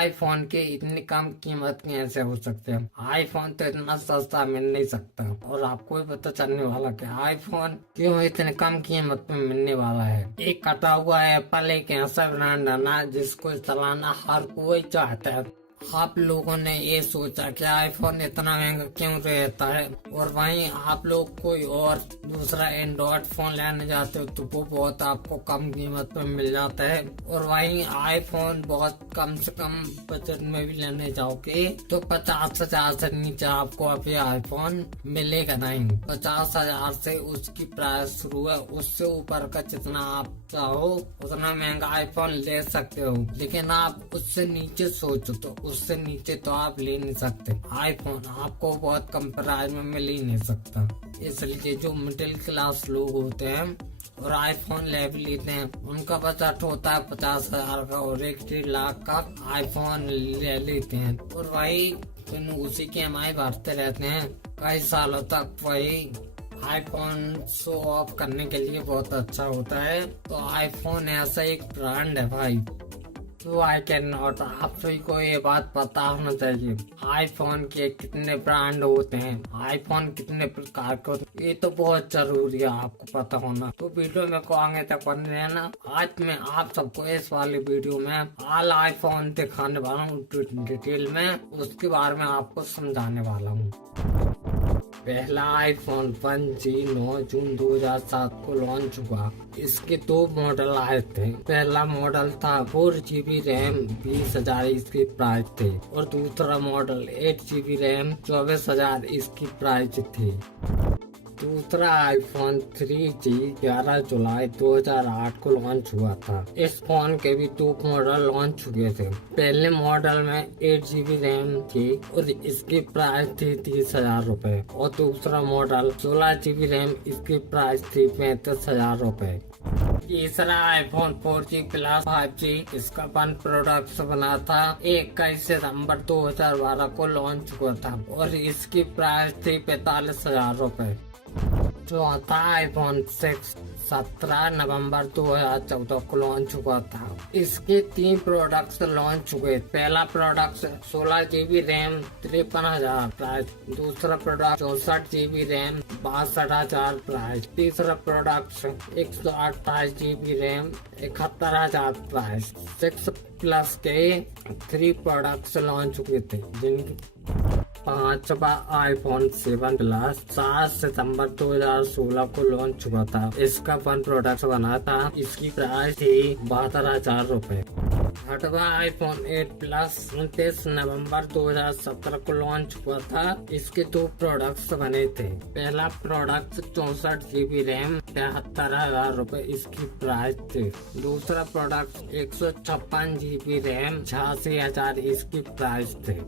IPhone के इतनी कम कीमत कैसे हो सकते हैं। आईफोन तो इतना सस्ता मिल नहीं सकता और आपको भी पता चलने वाला कि आईफोन क्यों इतने कम कीमत में मिलने वाला है। एक कटा हुआ एप्पल एक ऐसा ब्रांड है ना जिसको चलाना हर कोई चाहता है। आप लोगों ने ये सोचा कि आईफोन इतना महंगा क्यों रहता है और वहीं आप लोग कोई और दूसरा एंड्रॉइड फोन लेने जाते हो तो वो बहुत आपको कम कीमत में मिल जाता है और वहीं आईफोन बहुत कम से कम बजट में भी लेने जाओगे तो 50,000 से नीचे आपको अभी आईफोन मिलेगा नहीं। 50,000 से उसकी प्राइस शुरू है, उससे ऊपर का जितना आप चाहो उतना महंगा आईफोन ले सकते हो, लेकिन आप उससे नीचे सोचो तो उससे नीचे तो आप ले नहीं सकते। आईफोन आपको बहुत कम प्राइस में मिल ही नहीं सकता, इसलिए जो मिडिल क्लास लोग होते हैं और आईफोन ले भी लेते हैं उनका बजट होता है 50,000 का और 1-1.5 लाख का आईफोन ले लेते हैं और वही उसी की EMI भरते रहते हैं कई सालों तक। वही आईफोन शो ऑफ करने के लिए बहुत अच्छा होता है। तो आईफोन ऐसा एक ब्रांड है भाई, तो आई कैन नॉट, आप सभी को ये बात पता होना चाहिए आईफोन के कितने ब्रांड होते हैं, आईफोन कितने प्रकार के होते हैं, ये तो बहुत जरूरी है आपको पता होना। तो वीडियो में को आगे तक बने रहना। आज मैं आप सबको इस वाली वीडियो में ऑल आईफोन दिखाने वाला हूँ डिटेल में, उसके बारे में आपको समझाने वाला हूँ। पहला आईफोन 5G 9 जून 2007 को लॉन्च हुआ। इसके 2 मॉडल आए थे। पहला मॉडल था 4GB रैम 20,000 इसकी प्राइस थे और दूसरा मॉडल 8GB रैम 24,000 इसकी प्राइस थी। दूसरा आईफोन 3G 11 जुलाई 2008 को लॉन्च हुआ था। इस फोन के भी 2 मॉडल लॉन्च हुए थे। पहले मॉडल में 8GB रैम थी और इसकी प्राइस थी 30,000 रूपए और दूसरा मॉडल 16GB रैम, इसकी प्राइस थी 35,000 रूपए। तीसरा आईफोन 4G प्लस 5G इसका वन प्रोडक्ट बना था। 21 सितम्बर 2012 को लॉन्च हुआ था और इसकी प्राइस थी 45,000 रूपए। चौथा आईफोन 6 17 नवंबर 2014 को लॉन्च हुआ था। इसके 3 प्रोडक्ट्स लॉन्च हुए। पहला प्रोडक्ट 16GB रैम 53,000 प्राइस, दूसरा प्रोडक्ट 64GB रैम 62,000 प्राइस, तीसरा product 128GB RAM 71,000 price. 6 plus के 3 प्रोडक्ट्स लॉन्च हुए थे जिनकी पांचवा आईफोन 7 प्लस 7 सितंबर 2016 को लॉन्च हुआ था। इसका वन प्रोडक्ट बना था, इसकी प्राइस थी 72,000 रूपए। छठवा आईफोन 8 प्लस 29 नवंबर 2017 को लॉन्च हुआ था। इसके 2 प्रोडक्ट्स बने थे। पहला प्रोडक्ट 64GB रैम 73,000 रूपए इसकी प्राइस थी। दूसरा प्रोडक्ट 156GB रैम 86,000 इसकी प्राइस थी।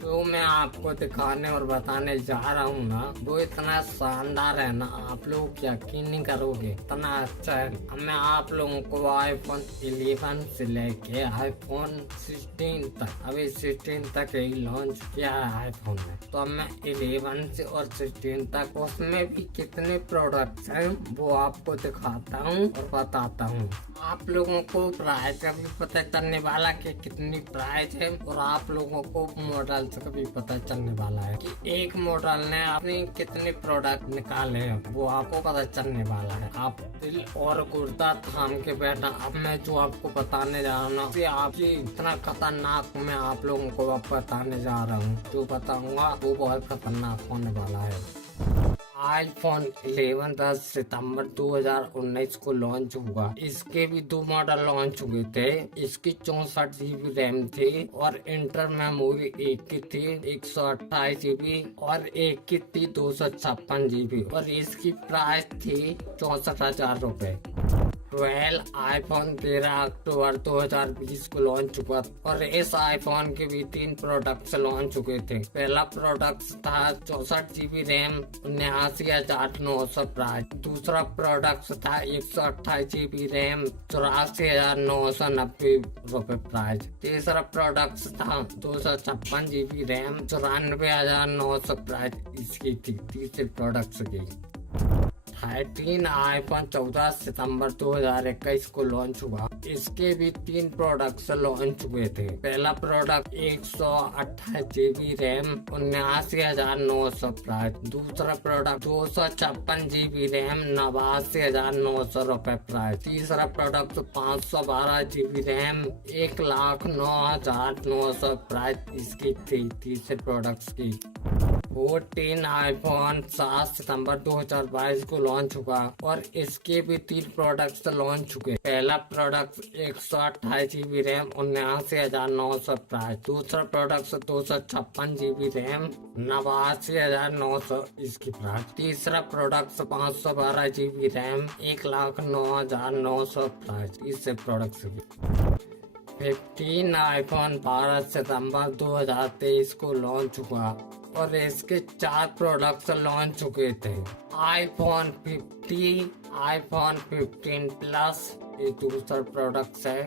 जो मैं आपको दिखाने और बताने जा रहा हूँ ना वो इतना शानदार है ना, आप लोग यकीन नहीं करोगे, इतना अच्छा है। मैं आप लोगों को आईफोन 11 से लेके आईफोन 16 तक, अभी 16 तक ही लॉन्च किया है आईफोन में, तो अब मैं 11 से और 16 तक उसमें भी कितने प्रोडक्ट्स हैं वो आपको दिखाता हूँ और बताता हूँ। आप लोगों को प्राइस का भी पता चलने वाला कि कितनी प्राइस है और आप लोगों को मॉडल का भी पता चलने वाला है कि एक मॉडल ने अपने कितने प्रोडक्ट निकाले हैं, वो आपको पता चलने वाला है। आप दिल और गुर्दा थाम के बैठना। अब मैं जो आपको बताने जा रहा हूँ आपकी इतना खतरनाक मैं आप लोगों को अब बताने जा रहा हूँ, जो बताऊंगा वो बहुत खतरनाक होने वाला है। आईफोन 11 10 सितंबर 2019 को लॉन्च हुआ। इसके भी 2 मॉडल लॉन्च हुए थे। इसकी 64GB रैम थी और इंटर मेमोरी एक की थी 128GB और एक की थी 256GB और इसकी प्राइस थी 64,000 रूपए। 12 आईफोन 13 अक्टूबर 2020 को लॉन्च हुआ और इस आईफोन के भी 3 प्रोडक्ट्स लॉन्च हुए थे। पहला प्रोडक्ट था 64GB रैम 79,900 प्राइस, दूसरा प्रोडक्ट था 128GB रैम 84,990 रूपए प्राइस, तीसरा प्रोडक्ट था 256GB रैम 94,900 प्राइस इसकी थी तीसरे प्रोडक्ट की। 13 आईफोन 14 सितंबर 2021 को लॉन्च हुआ। इसके भी 3 प्रोडक्ट्स लॉन्च हुए थे। पहला प्रोडक्ट 128 GB रैम 79,900 प्राइस। दूसरा प्रोडक्ट 256 GB रैम 89,900 रुपए प्राइस। तीसरा प्रोडक्ट 512 GB रैम 1,09,900 प्राइस इसकी थी। तीसरे प्रोडक्ट्स की 14 आईफोन 7 सितंबर 2022 को लॉन्च हुआ और इसके भी 3 प्रोडक्ट्स लॉन्च हुए। पहला प्रोडक्ट 128 GB रैम 79,900 प्राइस। दूसरा प्रोडक्ट 256 GB रैम 89,900 इसकी प्राइस। तीसरा प्रोडक्ट 512 GB रैम 1,09,900 प्राइस। इससे प्रोडक्ट्स 15 आईफोन 12 सितंबर 2023 को लॉन्च हुआ और इसके 4 प्रोडक्ट्स लॉन्च चुके थे। आईफोन 50, आईफोन 15 प्लस ये दूसरा प्रोडक्ट है।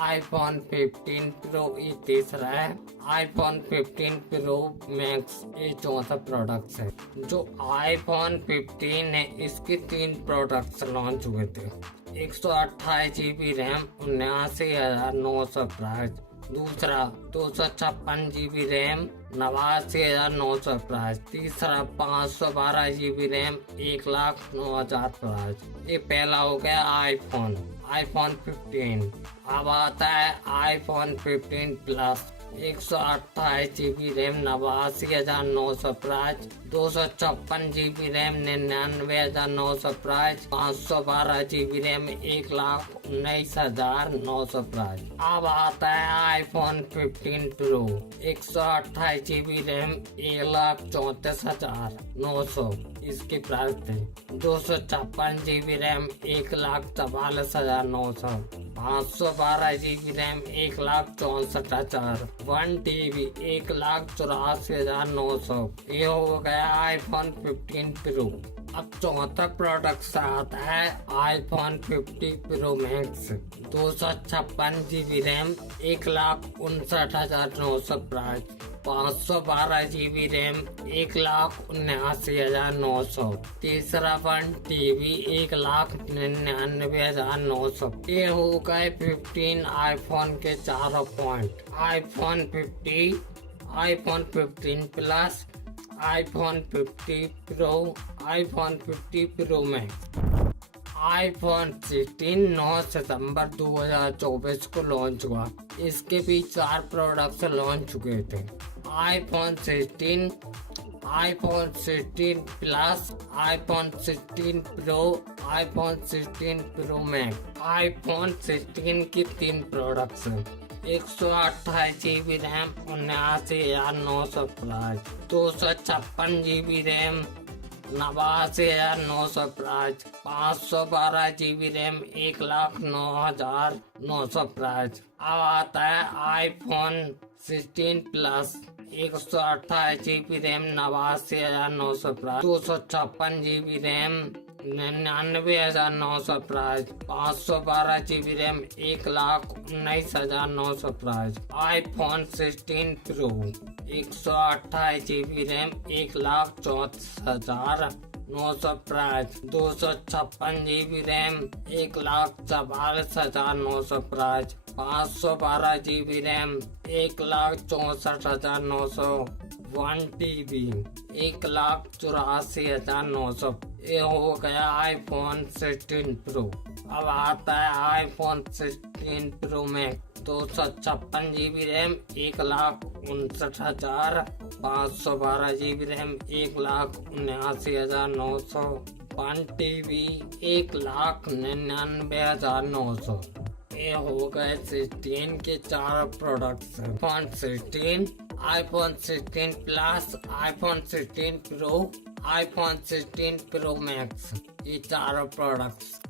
आईफोन 15 प्रो ये तीसरा है। आईफोन 15 प्रो मैक्स ये चौथा प्रोडक्ट है। जो आईफोन 15 है इसके 3 प्रोडक्ट्स लॉन्च हुए थे। 128 GB रैम 79,900 प्राइस। दूसरा 256 GB रैम 89,900 प्राइस। तीसरा 512 GB रैम 1,09,000 प्राइस। ये पहला हो गया आईफोन 15। अब आता है iPhone 15 plus 128 GB RAM 89,900 price. 256 GB RAM 99,900 price. 512 GB RAM 1,19,900 price. अब आता है आईफोन 15 प्रो 128 GB रैम 1,34,900 इसकी प्राइस थे। 256 GB RAM 1,44,900। 512 GB RAM 1,64,000। 1 TB 1,84,900। ये हो गया आईफोन 15 प्रो। अब चौथा प्रोडक्ट आता है iPhone 50 pro max 256 GB RAM 1,59,900 price. 512 GB RAM 1,79,900। तीसरा 1 TB 1,99,900। ये हो गए 15 आईफोन के 4 point. IPhone 50, iPhone 15 plus, iPhone 50 pro, iPhone 50 pro max. IPhone 16 9 सितंबर 2024 को लॉन्च हुआ। इसके भी 4 प्रोडक्ट्स लॉन्च हुए थे। IPhone 16, iPhone 16 plus, iPhone 16 pro, iPhone 16 pro max. IPhone 16 की 3 प्रोडक्ट्स हैं। 128 GB RAM 79,900 price. 256 GB RAM 89,900 price. 512 GB RAM 1,09,900 price. अब आता है iPhone 16 plus 128 GB RAM 89,900 price. 256 GB RAM 99,900 price. 512 GB RAM 1,19,900 price. IPhone 16 pro 128 GB RAM 1,34,900 price. 256 GB RAM 1,44,900 price. 512 GB RAM 1,64,900। 1 TB 1,84,900। ये हो गया iPhone 16 pro. अब आता है iPhone 16 pro में 256 GB RAM 1,59,000। 512 GB RAM 1,79,900। 1 TB 1,99,900। ये हो गए 16 के 4 products. IPhone 16, iPhone 16 plus, iPhone 16 pro, iPhone 16 pro max, ये 4 प्रोडक्ट्स।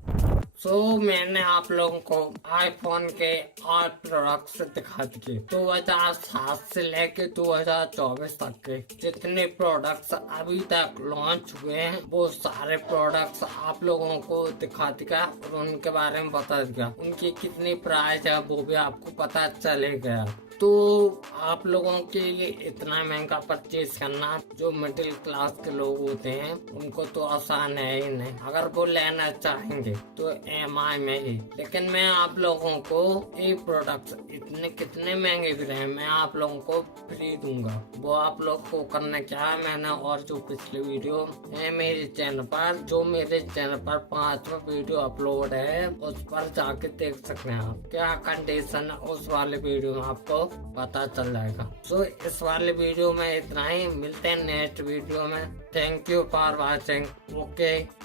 मैंने आप लोगों को आईफोन के 8 प्रोडक्ट्स दिखा दिए। 2007 से लेके 2024 तक के जितने प्रोडक्ट्स अभी तक लॉन्च हुए हैं वो सारे प्रोडक्ट्स आप लोगों को दिखा दिया और उनके बारे में बता दिया। उनकी कितनी प्राइस है वो भी आपको पता चलेगा। तो आप लोगों के लिए इतना महंगा परचेज करना जो मिडिल क्लास के लोग होते हैं उनको तो आसान है ही नहीं। अगर वो लेना चाहेंगे तो EMI में ही। लेकिन मैं आप लोगों को ये प्रोडक्ट्स इतने कितने महंगे भी रहे मैं आप लोगों को फ्री दूंगा। वो आप लोग को करना क्या है, मैंने और जो पिछले वीडियो है मेरे चैनल पर, जो मेरे चैनल पर 5वां वीडियो अपलोड है उस पर जाके देख सकते हैं आप क्या कंडीशन है। उस वाले वीडियो में आपको पता चल जाएगा। तो इस वाले वीडियो में इतना ही, मिलते हैं नेक्स्ट वीडियो में। Thank you for watching. Okay.